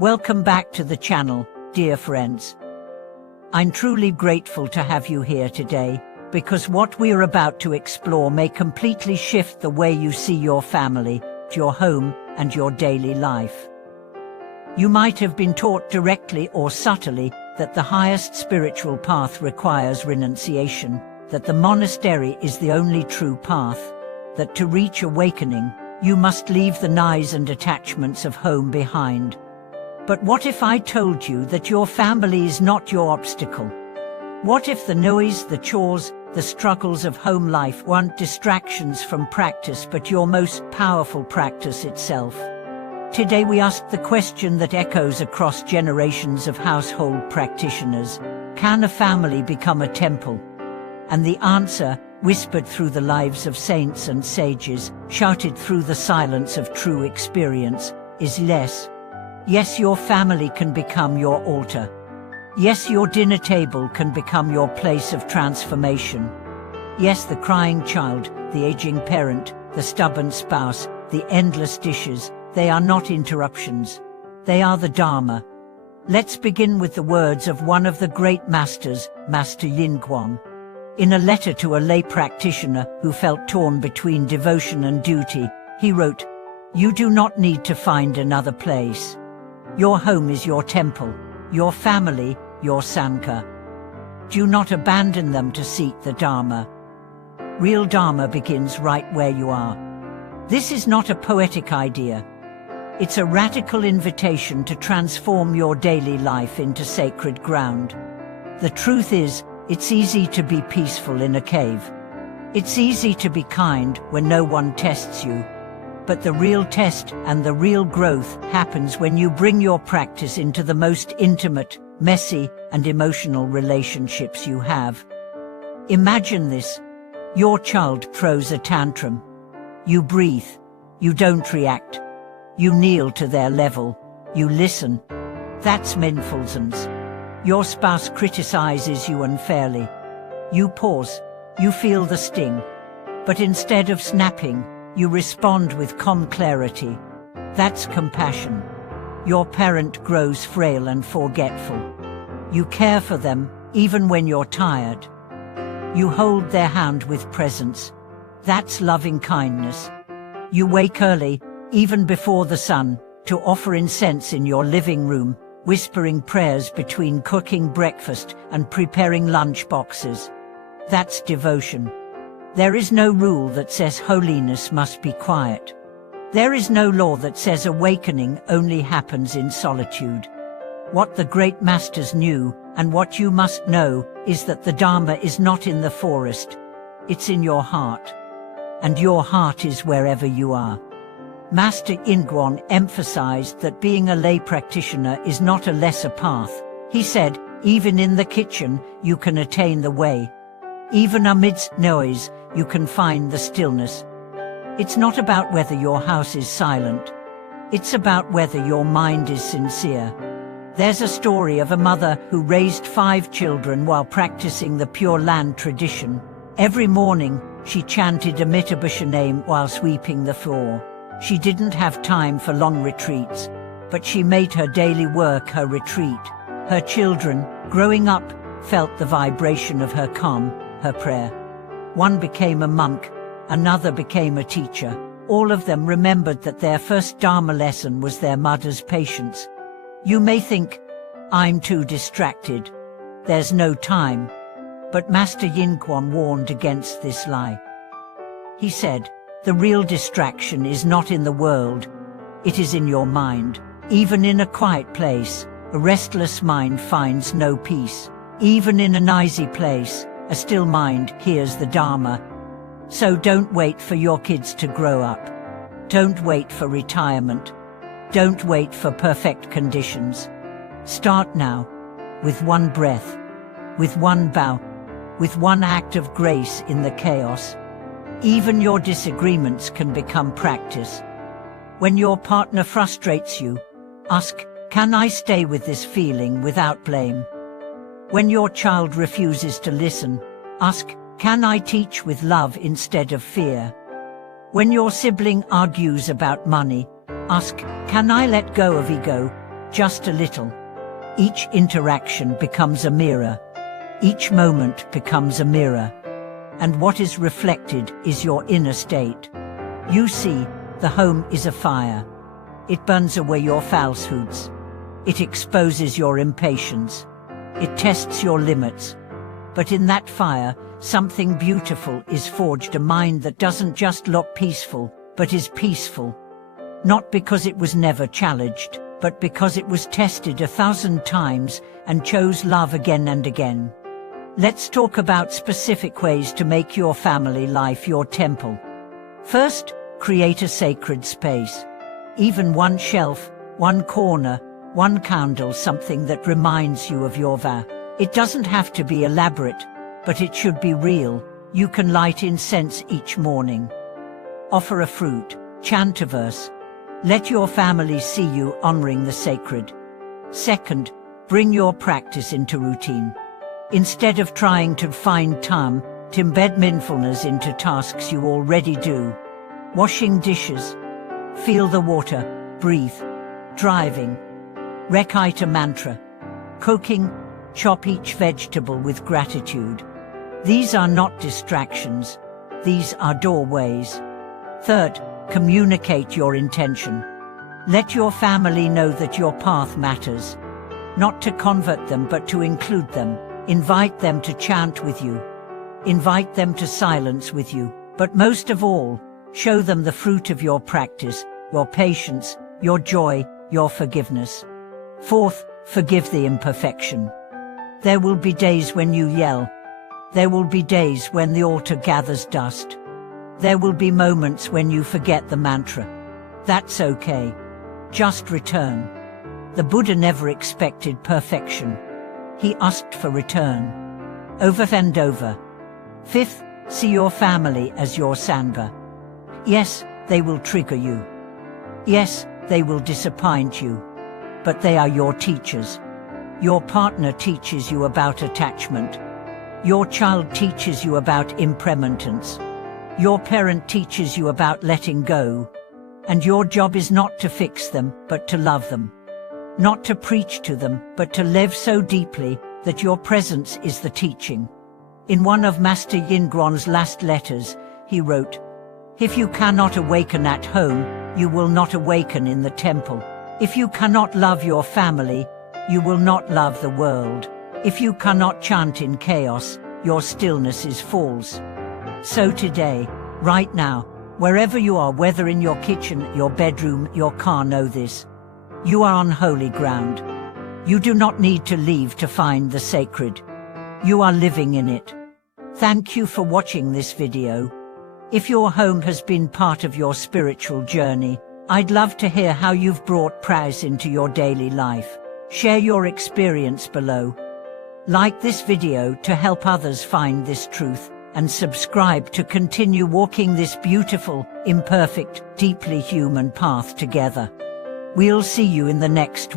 Welcome back to the channel, dear friends. I'm truly grateful to have you here today, because what we're about to explore may completely shift the way you see your family, your home, and your daily life. You might have been taught directly or subtly that the highest spiritual path requires renunciation, that the monastery is the only true path, that to reach awakening, you must leave the noise and attachments of home behind. But what if I told you that your family is not your obstacle? What if the noise, the chores, the struggles of home life weren't distractions from practice but your most powerful practice itself? Today we ask the question that echoes across generations of household practitioners: can a family become a temple? And the answer, whispered through the lives of saints and sages, shouted through the silence of true experience, is yes. Yes, your family can become your altar. Yes, your dinner table can become your place of transformation. Yes, the crying child, the aging parent, the stubborn spouse, the endless dishes, they are not interruptions. They are the Dharma. Let's begin with the words of one of the great masters, Master Yingguang. In a letter to a lay practitioner who felt torn between devotion and duty, he wrote, "You do not need to find another place. Your home is your temple, your family, your Sangha. Do not abandon them to seek the Dharma. Real Dharma begins right where you are." This is not a poetic idea. It's a radical invitation to transform your daily life into sacred ground. The truth is, it's easy to be peaceful in a cave. It's easy to be kind when no one tests you. But the real test and the real growth happens when you bring your practice into the most intimate, messy, and emotional relationships you have. Imagine this. Your child throws a tantrum. You breathe. You don't react. You kneel to their level. You listen. That's mindfulness. Your spouse criticizes you unfairly. You pause. You feel the sting. But instead of snapping, you respond with calm clarity. That's compassion. Your parent grows frail and forgetful. You care for them, even when you're tired. You hold their hand with presence. That's loving kindness. You wake early, even before the sun, to offer incense in your living room, whispering prayers between cooking breakfast and preparing lunch boxes. That's devotion. There is no rule that says holiness must be quiet. There is no law that says awakening only happens in solitude. What the great masters knew, and what you must know, is that the Dharma is not in the forest. It's in your heart. And your heart is wherever you are. Master Yingguang emphasized that being a lay practitioner is not a lesser path. He said, even in the kitchen, you can attain the way. Even amidst noise, you can find the stillness. It's not about whether your house is silent. It's about whether your mind is sincere. There's a story of a mother who raised 5 children while practicing the Pure Land tradition. Every morning, she chanted Amitabha name while sweeping the floor. She didn't have time for long retreats, but she made her daily work her retreat. Her children, growing up, felt the vibration of her calm, her prayer. One became a monk, another became a teacher. All of them remembered that their first Dharma lesson was their mother's patience. You may think, I'm too distracted. There's no time. But Master Yingguang warned against this lie. He said, the real distraction is not in the world. It is in your mind. Even in a quiet place, a restless mind finds no peace. Even in a noisy place, a still mind hears the Dharma. So don't wait for your kids to grow up. Don't wait for retirement. Don't wait for perfect conditions. Start now, with one breath, with one bow, with one act of grace in the chaos. Even your disagreements can become practice. When your partner frustrates you, ask, can I stay with this feeling without blame? When your child refuses to listen, ask, can I teach with love instead of fear? When your sibling argues about money, ask, can I let go of ego? just a little. Each interaction becomes a mirror. Each moment becomes a mirror. And what is reflected is your inner state. You see, the home is a fire. It burns away your falsehoods. It exposes your impatience. It tests your limits. But in that fire, something beautiful is forged, a mind that doesn't just look peaceful, but is peaceful. Not because it was never challenged, but because it was tested 1,000 times and chose love again and again. Let's talk about specific ways to make your family life your temple. First, create a sacred space. Even one shelf, one corner, one candle, something that reminds you of your vow. It doesn't have to be elaborate, but it should be real. You can light incense each morning. Offer a fruit, chant a verse. Let your family see you honoring the sacred. Second, bring your practice into routine. Instead of trying to find time to embed mindfulness into tasks you already do. Washing dishes, feel the water, breathe. Driving, recite a mantra. Cooking, chop each vegetable with gratitude. These are not distractions, these are doorways. Third, communicate your intention. Let your family know that your path matters. Not to convert them, but to include them. Invite them to chant with you. Invite them to silence with you. But most of all, show them the fruit of your practice, your patience, your joy, your forgiveness. Fourth, forgive the imperfection. There will be days when you yell. There will be days when the altar gathers dust. There will be moments when you forget the mantra. That's okay. Just return. The Buddha never expected perfection. He asked for return. Over and over. Fifth, see your family as your sangha. Yes, they will trigger you. Yes, they will disappoint you. But they are your teachers. Your partner teaches you about attachment. Your child teaches you about impermanence. Your parent teaches you about letting go. And your job is not to fix them, but to love them. Not to preach to them, but to live so deeply that your presence is the teaching. In one of Master Yin Guan's last letters, he wrote, "If you cannot awaken at home, you will not awaken in the temple. If you cannot love your family, you will not love the world. If you cannot chant in chaos, your stillness is false." So today, right now, wherever you are, whether in your kitchen, your bedroom, your car, know this. You are on holy ground. You do not need to leave to find the sacred. You are living in it. Thank you for watching this video. If your home has been part of your spiritual journey, I'd love to hear how you've brought prayers into your daily life. Share your experience below. Like this video to help others find this truth, and subscribe to continue walking this beautiful, imperfect, deeply human path together. We'll see you in the next